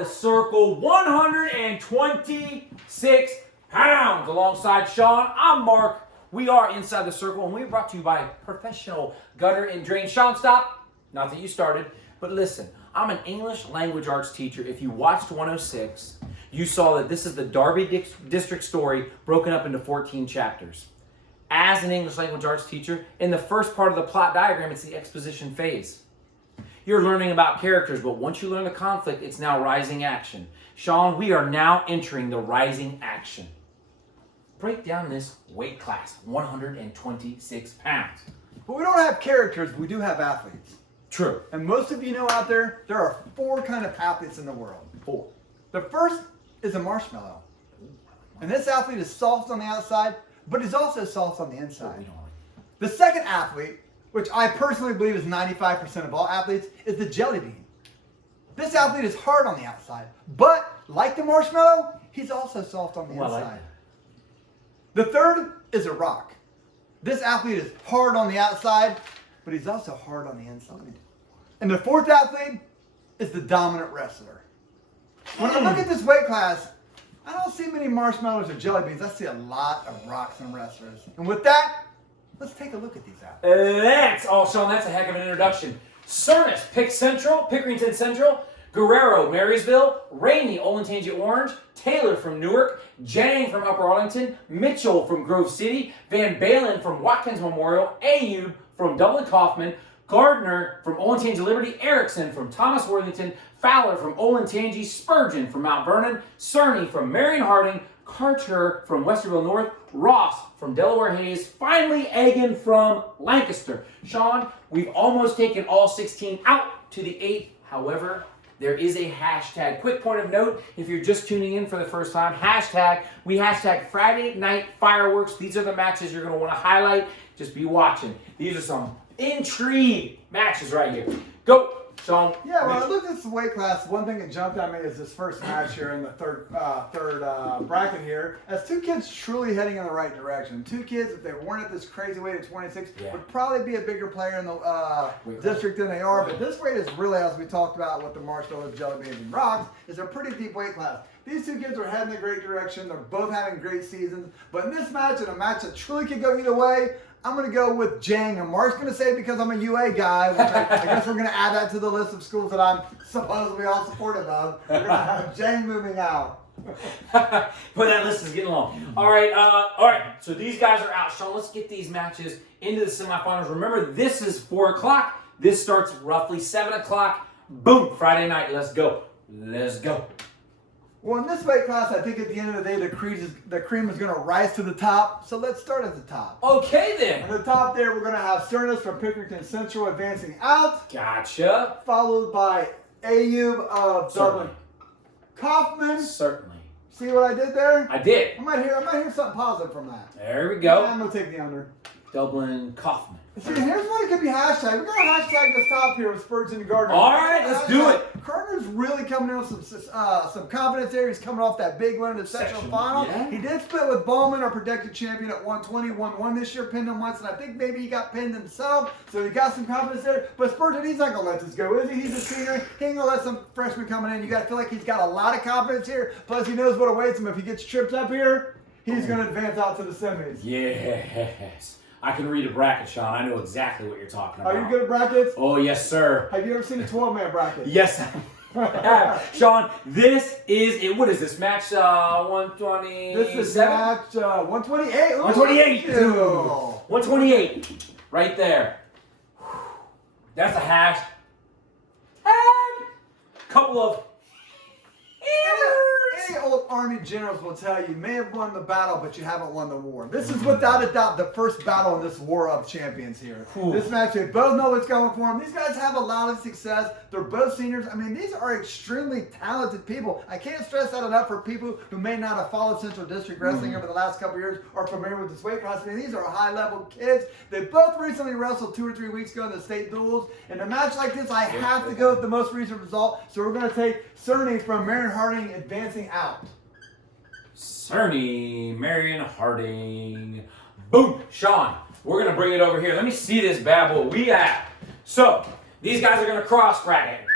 the circle, 126 pounds. Alongside Sean, I'm Mark. We are Inside the Circle, and we're brought to you by Professional Gutter and Drain. Sean, stop. Not that you started, but listen. I'm an English language arts teacher. If you watched 106, you saw that this is the Derby District story broken up into 14 chapters. As an English language arts teacher, in the first part of the plot diagram, it's the exposition phase. You're learning about characters, but once you learn the conflict, it's now rising action. Sean, we are now entering the rising action. Break down this weight class, 126 pounds. But we don't have characters, we do have athletes. True. And most of you know out there are 4 kind of athletes in the world. 4. The first is a marshmallow. And this athlete is soft on the outside, but he's also soft on the inside. The second athlete, which I personally believe is 95% of all athletes, is the jelly bean. This athlete is hard on the outside, but like the marshmallow, he's also soft on the inside. The third is a rock. This athlete is hard on the outside, but he's also hard on the inside. And the fourth athlete is the dominant wrestler. When I look at this weight class, I don't see many marshmallows or jelly beans. I see a lot of rocks and wrestlers. And with that, let's take a look at these athletes. Sean, that's a heck of an introduction. Cernus, Pickerington Central, Guerrero, Marysville, Rainey, Olentangy Orange, Taylor from Newark, Jang from Upper Arlington, Mitchell from Grove City, Van Balen from Watkins Memorial, Ayub from Dublin Kaufman, Gardner from Olentangy Liberty, Erickson from Thomas Worthington, Fowler from Olentangy, Spurgeon from Mount Vernon, Cerny from Marion Harding, Carter from Westerville North, Ross from Delaware Hayes, finally Egan from Lancaster. Sean, we've almost taken all 16 out to the 8th. However, there is a hashtag. Quick point of note, if you're just tuning in for the first time, we hashtag Friday Night Fireworks. These are the matches you're going to want to highlight. Just be watching. These are some intrigue matches right here. Go, Sean. Yeah, when I looked at this weight class, one thing that jumped at me is this first match here in the third bracket here, as 2 kids truly heading in the right direction. 2 kids, if they weren't at this crazy weight at 26, would probably be a bigger player in the district than they are. But this weight is really, as we talked about with the marshmallows, jelly beans, and rocks, is a pretty deep weight class. These 2 kids are heading in a great direction. They're both having great seasons. But in this match, in a match that truly could go either way, I'm going to go with Jang. And Mark's going to say because I'm a UA guy, which I guess we're going to add that to the list of schools that I'm supposedly all supportive of. We're going to have Jang moving out. But that list is getting long. All right. So these guys are out. Sean, let's get these matches into the semifinals. Remember, this is 4 o'clock. This starts roughly 7 o'clock. Boom, Friday night. Let's go. Well, in this weight class, I think at the end of the day, the cream is going to rise to the top. So let's start at the top. Okay, then. At the top there, we're going to have Cernus from Pickerington Central advancing out. Gotcha. Followed by Ayub of Dublin Kaufman. Certainly. See what I did there? I did. I might hear something positive from that. There we go. Yeah, I'm going to take the under. Dublin Kaufman. See, here's what it could be hashtag. We're going to hashtag this top here with Spurgeon and Gardner. All right, let's do it. Gardner's really coming in with some confidence there. He's coming off that big win in the sectional final. Yeah. He did split with Bowman, our projected champion at 120, 1-1 this year, pinned him once, and I think maybe he got pinned himself, so he got some confidence there. But Spurgeon, he's not going to let this go, is he? He's a senior. He ain't going to let some freshman coming in. You got to feel like he's got a lot of confidence here, plus he knows what awaits him. If he gets tripped up here, he's going to advance out to the semis. Yes. I can read a bracket, Sean. I know exactly what you're talking about. Are you good at brackets? Oh, yes, sir. Have you ever seen a 12-man bracket? Yes. Sean, this is it. What is this match? 120. This is match 128. 128. 128. Right there. That's a hash. Couple of. Any old Army generals will tell you may have won the battle, but you haven't won the war. This is without a doubt the first battle in this war of champions here. Ooh. This match, they both know what's going for them. These guys have a lot of success. They're both seniors. I mean, these are extremely talented people. I can't stress that enough for people who may not have followed Central District Wrestling over the last couple of years or familiar with this weight class. I mean, these are high-level kids. They both recently wrestled 2 or 3 weeks ago in the state duels. In a match like this, I have to go with the most recent result. So we're going to take Cerny from Marion Harding advancing out. Cerny, Marion Harding. Boom. Sean, we're going to bring it over here. Let me see this bad boy we have. So, these guys are going to cross bracket.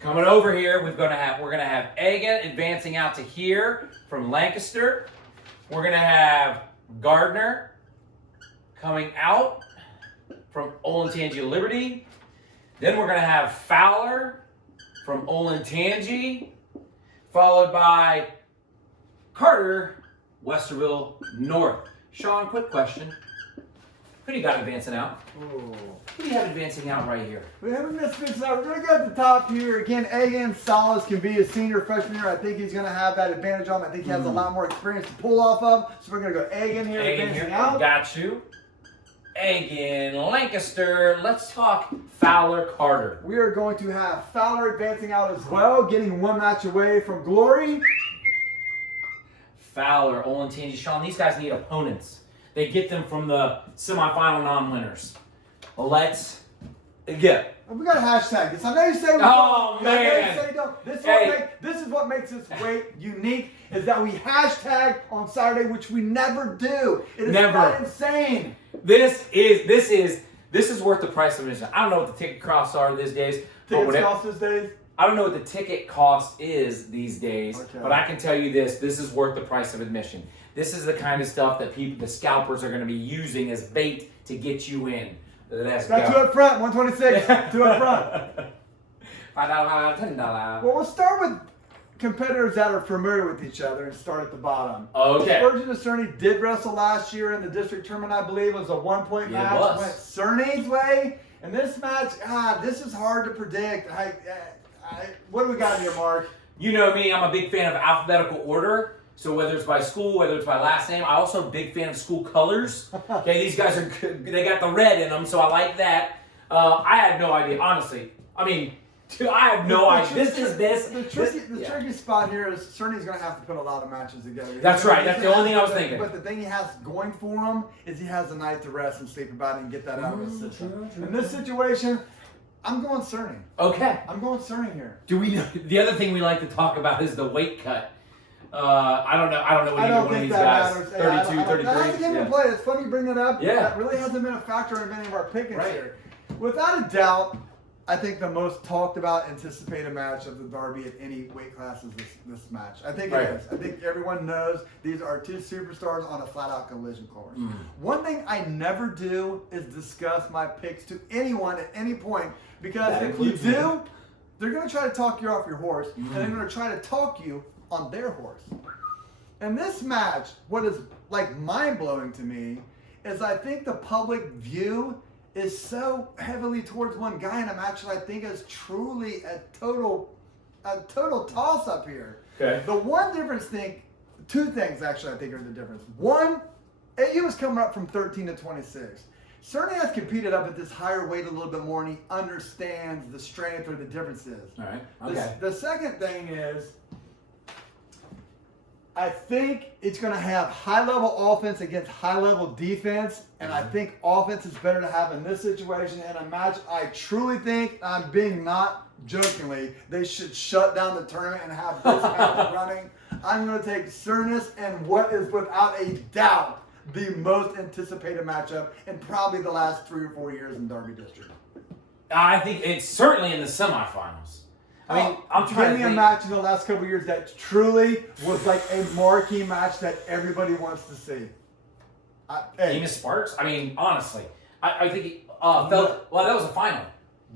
Coming over here, we're gonna have Egan advancing out to here from Lancaster. We're gonna have Gardner coming out from Olentangy Liberty. Then we're gonna have Fowler from Olentangy, followed by Carter, Westerville North. Sean, quick question. Who do you got advancing out? Ooh. Who do you have advancing out right here? We haven't missed this out. We're going to go at the top here. Again, Egan Salas can be a senior freshman year. I think he's going to have that advantage on him. I think he has a lot more experience to pull off of. So we're going to go Egan here, Egan advancing here. out. Got you. Egan, Lancaster. Let's talk Fowler Carter. We are going to have Fowler advancing out as well, getting one match away from glory. Fowler, Olentangy, Sean. These guys need opponents. They get them from the semifinal non-winners. Let's get. We got to hashtag this. I know you say we Oh, don't. I know you man. say don't. Hey. This is what makes this weight unique, is that we hashtag on Saturday, which we never do. It is Never. not insane. This is worth the price of admission. I don't know what the ticket costs are these days. But Tickets whatever- cost these days. I don't know what the ticket cost is these days, Okay. but I can tell you this is worth the price of admission. This is the kind of stuff that the scalpers are going to be using as bait to get you in. Let's Got two go. up front, 126, two up front. $5, $10. Well, we'll start with competitors that are familiar with each other and start at the bottom. Okay. Spurgeon and Cerny did wrestle last year in the district tournament, I believe. It was a 1-point Yeah, it match. was. Went Cerny's way. And this match, this is hard to predict. What do we got here, Mark? You know me, I'm a big fan of alphabetical order. So whether it's by school, whether it's by last name, I also a big fan of school colors. Okay, these guys are good. They got the red in them, so I like that. I have no idea, honestly. I mean, I have no idea. The tricky spot here is Cerny's going to have to put a lot of matches together. That's right. That's the only thing I was thinking. But the thing he has going for him is he has a night to rest and sleep about it and get that out of his system. True. In this situation, I'm going Cerny. Okay. I'm going Cerny here. Do we? The other thing we like to talk about is the weight cut. I don't know. I don't know what I either don't one of think these that guys. matters. 32, 33. That's a game Yeah. to play. It's funny you bring that up. Yeah. That really hasn't been a factor in many of our pickings Right. here. Without a doubt, I think the most talked about, anticipated match of the Derby at any weight class is this match. I think Right. it is. I think everyone knows these are two superstars on a flat-out collision course. One thing I never do is discuss my picks to anyone at any point, because That if you includes me. do, they're going to try to talk you off your horse, and Mm-hmm. they're going to try to talk you on their horse. And this match, what is like mind-blowing to me, is I think the public view is so heavily towards one guy in a match that I think is truly a total toss-up here. Okay. The one difference two things actually I think are the difference. One, AU is coming up from 13 to 26. Cerny has competed up at this higher weight a little bit more, and he understands the strength or the differences. All right. Okay. The second thing is, I think it's going to have high-level offense against high-level defense, and I think offense is better to have in this situation. In a match, I truly think, I'm being not jokingly, they should shut down the tournament and have this match running. I'm going to take Cernus and what is without a doubt the most anticipated matchup in probably the last 3 or 4 years in Derby District. I think it's certainly in the semifinals. I mean, I'm trying Give me to a think. match in the last couple of years that truly was like a marquee match that everybody wants to see. Hey, Amos Sparks. I mean, honestly, I think he felt. Well, that was a final.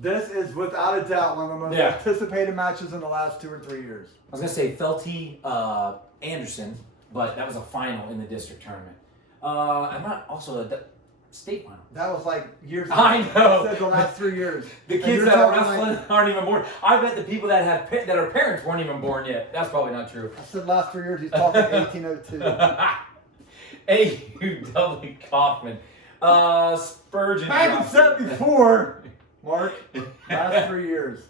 this is without a doubt one of the most Yeah. anticipated matches in the last 2 or 3 years. I was gonna say Felty Anderson, but that was a final in the district tournament. I'm not also a state final. That was like years ago. I know. I said the last 3 years. The And kids you're that are talking wrestling like- aren't even born. I bet the people that have that are parents weren't even born yet. That's probably not true. I said last 3 years. He's talking 1802. A.U. W. Kaufman. Spurgeon. Back in dropped it. 74, Mark. Last 3 years.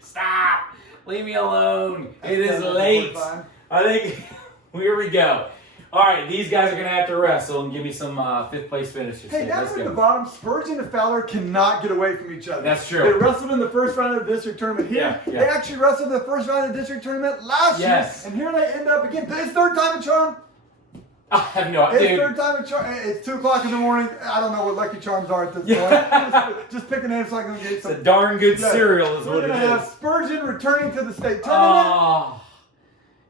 Stop! Leave me alone. It is That's late. fine. I think here we go. All right, these guys are gonna have to wrestle and give me some fifth place finishes. Hey, here. down Let's at the go. bottom, Spurgeon and Fowler cannot get away from each other. That's true. They wrestled in the first round of the district tournament here. Yeah, yeah. They actually wrestled in the first round of the district tournament last Yes. year. And here they end up again. His third time in charm. I have no It's idea. third time it's 2 o'clock in the morning. I don't know what Lucky Charms are at this Yeah. point. Just pick a name so I can get It's a some. darn good Yeah. cereal is We're what it gonna have is. Spurgeon returning to the state tournament. Oh,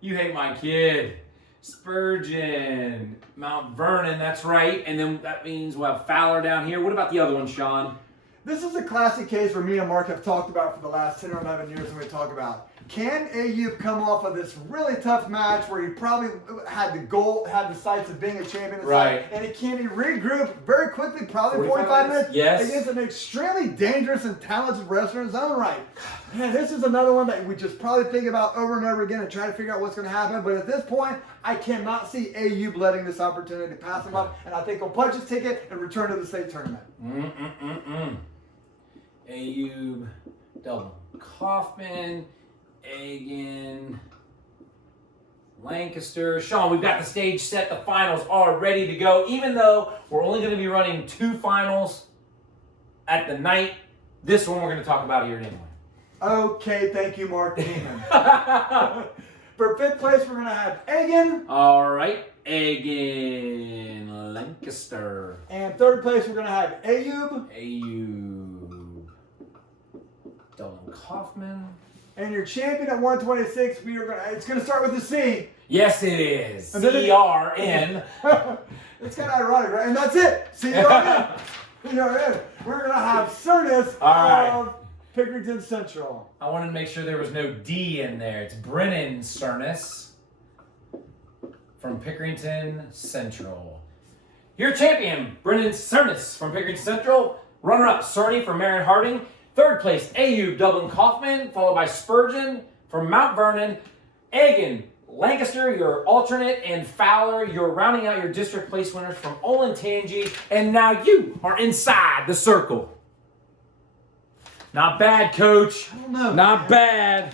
you hate my kid. Spurgeon, Mount Vernon, that's right. And then that means we'll have Fowler down here. What about the other one, Sean? This is a classic case where me and Mark have talked about for the last 10 or 11 years when we talk about, can AU come off of this really tough match where he probably had the sights of being a champion, Right. and can he regroup very quickly, probably 45 45 minutes, yes. against an extremely dangerous and talented wrestler in his own right? Man, this is another one that we just probably think about over and over again and try to figure out what's going to happen. But at this point, I cannot see AU letting this opportunity pass him up, and I think he'll punch his ticket and return to the state tournament. Ayub, Double Kaufman, Egan, Lancaster. Sean, we've got the stage set. The finals are ready to go. Even though we're only going to be running 2 finals at the night, this one we're going to talk about here anyway. Okay, thank you, Mark Demon. For 5th place, we're going to have Egan. All right, Egan, Lancaster, And 3rd place, we're going to have Ayub. Ayub, Double Kaufman. And your champion at 126, it's going to start with a C. Yes, it is. And then it- CRN. It's kind of ironic, right? And that's it. CRN. CRN. We're going to have Cernus All right. of Pickerington Central. I wanted to make sure there was no D in there. It's Brennan Cernus from Pickerington Central. Your champion, Brennan Cernus from Pickerington Central. Runner-up, Cerny from Marion Harding. 3rd place, AU Dublin Kaufman, followed by Spurgeon from Mount Vernon. Egan, Lancaster, your alternate, and Fowler, you're rounding out your district place winners from Olentangy. And now you are inside the circle. Not bad, Coach. I don't know. Not bad.